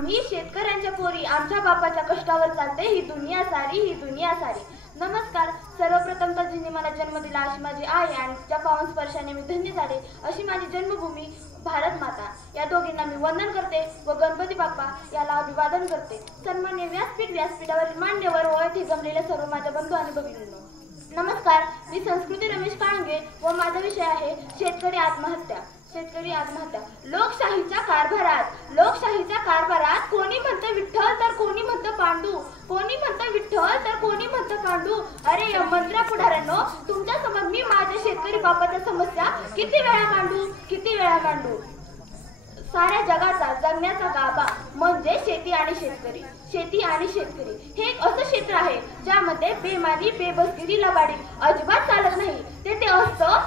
आम्ही शेतकऱ्यांच्या पोरी, आमच्या बापाच्या कष्टावर चालते ही दुनिया सारी, ही दुनिया सारी. नमस्कार. सर्वप्रथम तर जिने मला जन्म दिला अशी माझी आई आणि तिच्या पावन स्पर्शाने मी धन्य झाले अशी माझी जन्मभूमी भारत माता. या दोघींना मी वंदन करते व गणपती बाप्पा याला अभिवादन करते. सन्मान्य व्यासपीठावरील मान्यवर व येथे जमलेल्या सर्व माझ्या बंधू आणि भगिनींनो नमस्कार. मी संस्कृती रमेश काळंगे व माझा विषय आहे शेतकरी आत्महत्या. शेतकरी आत्महत्या. लोकशाहीच्या कारभारात कोणी म्हणतं विठ्ठल तर कोणी म्हणतं पांडू, कोणी म्हणतं विठ्ठल तर कोणी म्हणतं पांडू. अरे या मंत्र्या पुढाऱ्यांनो, तुमच्या समोर मी माझ्या शेतकरी बापाच्या समस्या किती वेळा मांडू. साऱ्या जगाचा जगण्याचा गाभा म्हणजे शेती आणि शेतकरी. हे एक असं क्षेत्र आहे ज्यामध्ये बेमानी, बेबसगिरी, लबाडी अजिबात चालत नाही. ते असतं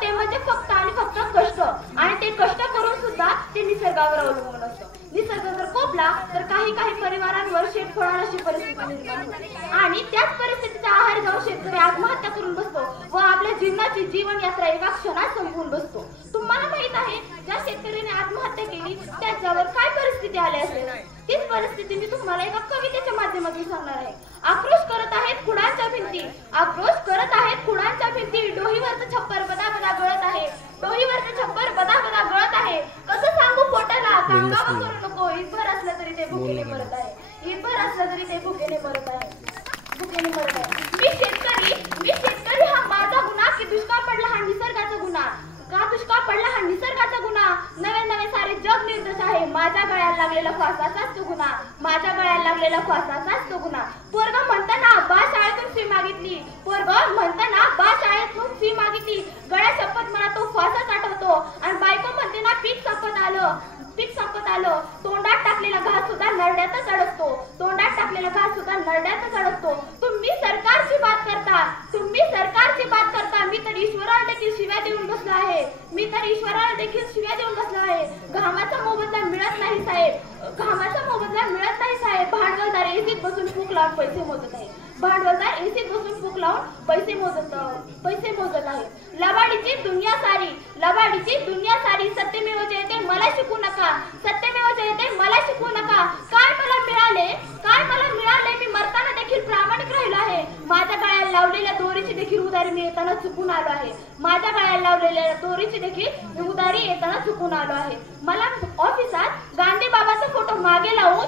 ते म्हणजे फक्त आणि फक्त कष्ट, आणि ते कष्ट करून सुद्धा ते निसर्गावर अवलंबून असतं. निसर्ग जर कोपला तर काही परिवारांवर शेतफळाला अशी परिस्थिती निर्माण होते आणि त्याच परिस्थितीचा आहार जाऊन शेतकरी आत्महत्या करून बसतो व आपल्या जीवनाची जीवन यात्रा एका क्षणात संपवून बसतो. तुम्हाला माहित आहे ज्या शेतकऱ्याने आत्महत्या केली त्याच्यावर काय परिस्थिती आली असेल. तीच परिस्थिती मी तुम्हाला एका कवितेच्या माध्यमातून सांगणार आहे. आक्रोश करत आहेत खुडांच्या भिंती, डोहीवरचं छप्पर बदा बदा गळत आहे. कसं सांगू पोटाला, सांगावं करू नको. हितभर असलं तरी ते भुकेने मरत आहे. मी शेतकरी हा माझा गुन्हा की दुष्काळ पडला हा निसर्गाचा गुन्हा. नवे सारे जग निर्दोष आहे. माझ्या गळ्याला लागलेला फासाचाच तो गुन्हा. पोरगं म्हणताना बा शाळेतून फी मागितली. गळ्या शपथ मला तो फासाच आठवतो. आणि बायको म्हणते ना पीक संपत आलं. तोंडात टाकलेला घास सुद्धा नरड्यातच अडकतो. तुम्ही सरकारची बात करता. मी तर ईश्वराला देखील शिव्या देऊन बसलो आहे. घामाचा मोबदला मिळत नाही साहेब. भांडवलदार एसीत बसून फूक लावून पैसे मोजत आहे. लबाडीची दुनिया सारी. सत्यमेव जयते मला शिकू नका. काय मला मिळाले मी मरताना देखील प्रामाणिक राहिलो आहे. माझ्या गळ्याला लावलेल्या दोरीची देखील उधारी मी येताना चुकून आलो आहे. मला ऑफिसात गांधी बाबाचा फोटो मागे लावून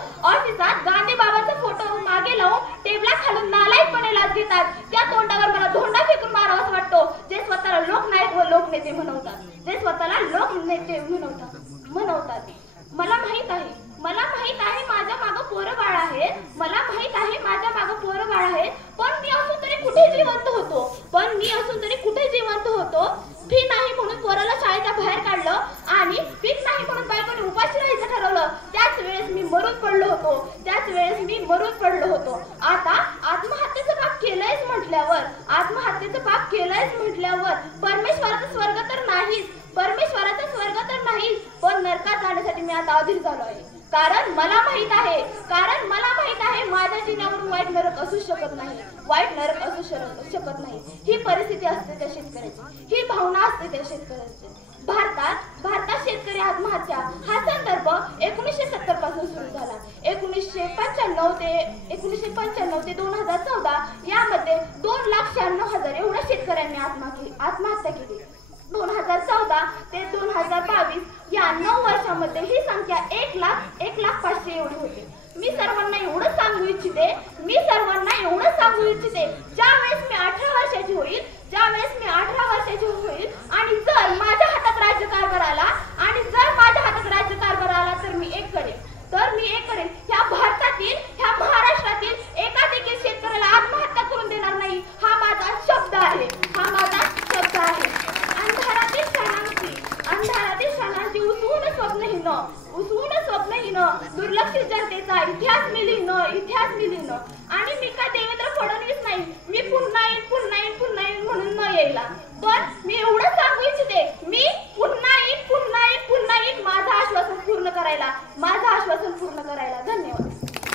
टेबला खालून नालायकपणे लाच घेतात. त्या तोंडावर मला धोंडा फेकून मारावा असं वाटतो जे स्वतःला लोकनायक व लोकनेते म्हणवतात. मला माहित आहे माझ्या मागं पोरं बाळ आहेत. पण मी असून तरी कुठे जिवंत होतो. फी नाही म्हणून पोराला शाळेच्या बाहेर काढलं आणि पीक नाही म्हणून बायकोने उपाशी राहायचं ठरवलं. त्याच वेळेस मी मरून पडलो होतो. आता आत्महत्येचं पाप केलंयच म्हटल्यावर परमेश्वराचा स्वर्ग तर नाहीच, पण नरकात जाण्यासाठी मी आता अधीर झालो आहे. कारण मला माहित आहे माझ्या जिन्यावरून वाईट नरक असू शकत नाही. ही परिस्थिती असते त्या शेतकऱ्याची, ही भावना असते त्या शेतकऱ्याची. भारतात शेतकरी आत्महत्या हा संदर्भ 1970 पासून सुरू झाला. 1995 ते 2014 यामध्ये 2,96,000 एवढ्या शेतकऱ्यांनी आत्महत्या केली. 2014 ते 2022 या 9 वर्षांमध्ये ही संख्या 1